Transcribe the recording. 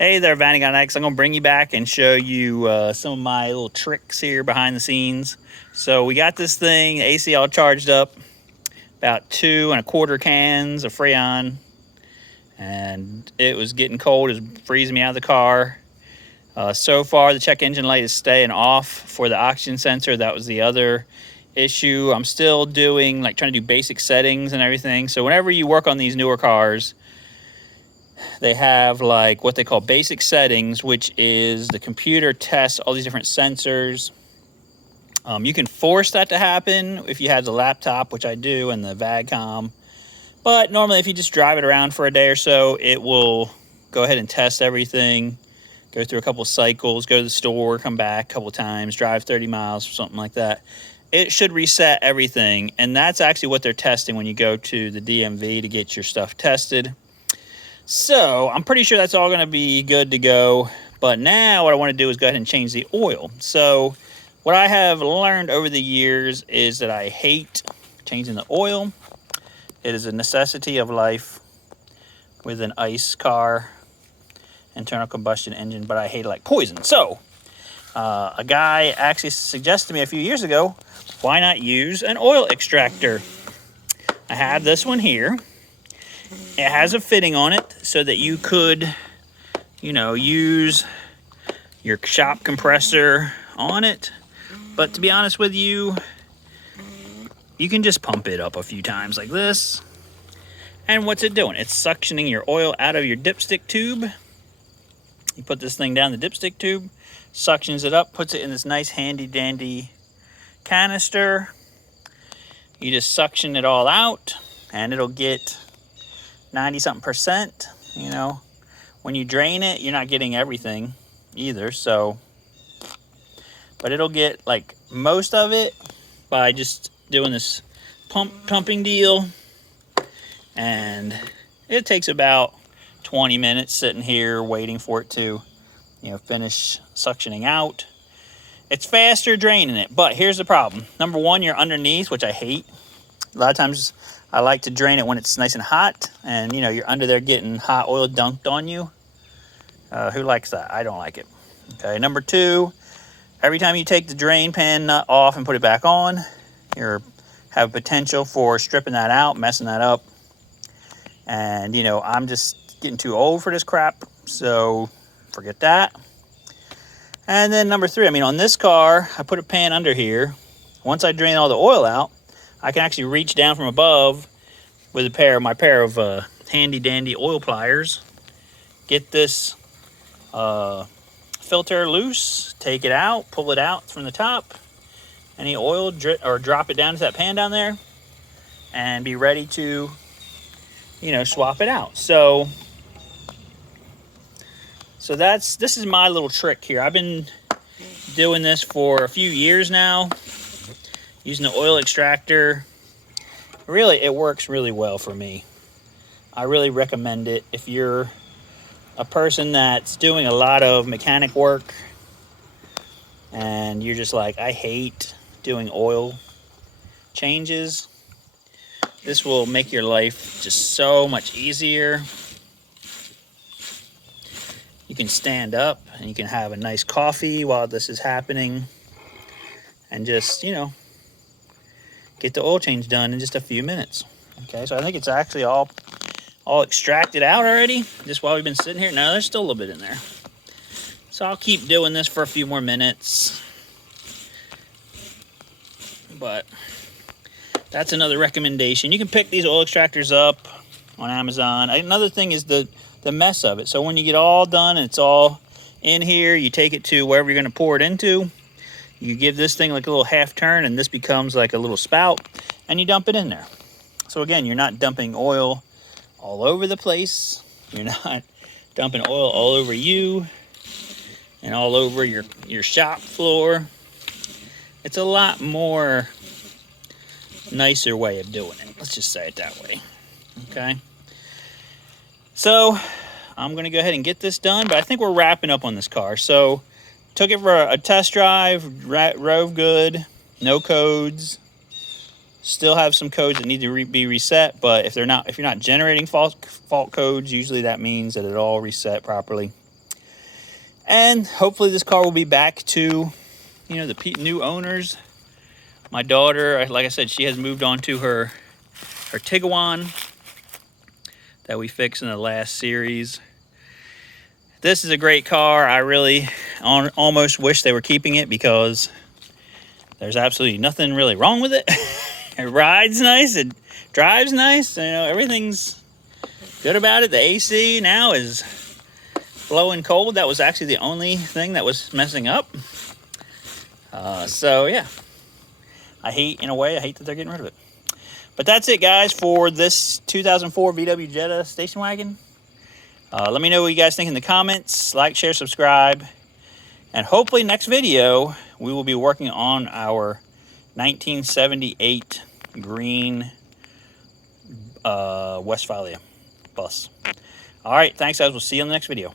Hey there, Vanagon X. I'm going to bring you back and show you some of my little tricks here behind the scenes. So we got this thing, AC all charged up, about 2¼ cans of Freon, and it was getting cold. It was freezing me out of the car. So far, the check engine light is staying off for the oxygen sensor. That was the other issue. I'm still doing, trying to do basic settings and everything. So whenever you work on these newer cars, they have what they call basic settings, which is the computer tests all these different sensors. You can force that to happen if you have the laptop, which I do, and the VAGCOM. But normally if you just drive it around for a day or so, it will go ahead and test everything, go through a couple of cycles, go to the store, come back a couple of times, drive 30 miles or something like that. It should reset everything, and that's actually what they're testing when you go to the DMV to get your stuff tested. So I'm pretty sure that's all going to be good to go. But now what I want to do is go ahead and change the oil. So what I have learned over the years is that I hate changing the oil. It is a necessity of life with an ICE car, internal combustion engine, but I hate it like poison. So a guy actually suggested to me a few years ago, why not use an oil extractor? I have this one here. It has a fitting on it so that you could, use your shop compressor on it. But to be honest with you, you can just pump it up a few times like this. And what's it doing? It's suctioning your oil out of your dipstick tube. You put this thing down the dipstick tube, suctions it up, puts it in this nice handy dandy canister. You just suction it all out and it'll get 90-something%. When you drain it, you're not getting everything either. But it'll get most of it by just doing this pumping deal. And it takes about 20 minutes sitting here waiting for it to, finish suctioning out. It's faster draining it, but here's the problem. Number one, you're underneath, which I hate. A lot of times I like to drain it when it's nice and hot, and you're under there getting hot oil dunked on you. Who likes that? I don't like it. Okay, number two, every time you take the drain pan nut off and put it back on, you have potential for stripping that out, messing that up. And I'm just getting too old for this crap, so forget that. And then number three, on this car, I put a pan under here. Once I drain all the oil out, I can actually reach down from above with my pair of handy dandy oil pliers, get this filter loose, take it out, pull it out from the top, any oil, drop it down to that pan down there, and be ready to, swap it out. So this is my little trick here. I've been doing this for a few years now, using the oil extractor. Really, it works really well for me. I really recommend it if you're a person that's doing a lot of mechanic work and you're just I hate doing oil changes. This will make your life just so much easier. You can stand up and you can have a nice coffee while this is happening and just, get the oil change done in just a few minutes. Okay, so I think it's actually all extracted out already, just while we've been sitting here. No, there's still a little bit in there. So I'll keep doing this for a few more minutes. But that's another recommendation. You can pick these oil extractors up on Amazon. Another thing is the mess of it. So when you get all done and it's all in here, you take it to wherever you're going to pour it into. You give this thing a little half turn, and this becomes a little spout, and you dump it in there. So again, you're not dumping oil all over the place. You're not dumping oil all over you and all over your shop floor. It's a lot more nicer way of doing it. Let's just say it that way. Okay. So I'm going to go ahead and get this done, but I think we're wrapping up on this car. So took it for a test drive, drove good, no codes. Still have some codes that need to be reset, but if you're not generating fault codes, usually that means that it all reset properly. And hopefully this car will be back to, you know, the new owners. My daughter, like I said, she has moved on to her Tiguan that we fixed in the last series. This is a great car. I really almost wish they were keeping it because there's absolutely nothing really wrong with it. It rides nice, it drives nice, you know, everything's good about it. The AC now is blowing cold. That was actually the only thing that was messing up. So yeah, in a way, I hate that they're getting rid of it. But that's it, guys, for this 2004 VW Jetta station wagon. Let me know what you guys think in the comments. Like, share, subscribe. And hopefully next video, we will be working on our 1978 green Westfalia bus. All right, thanks, guys. We'll see you on the next video.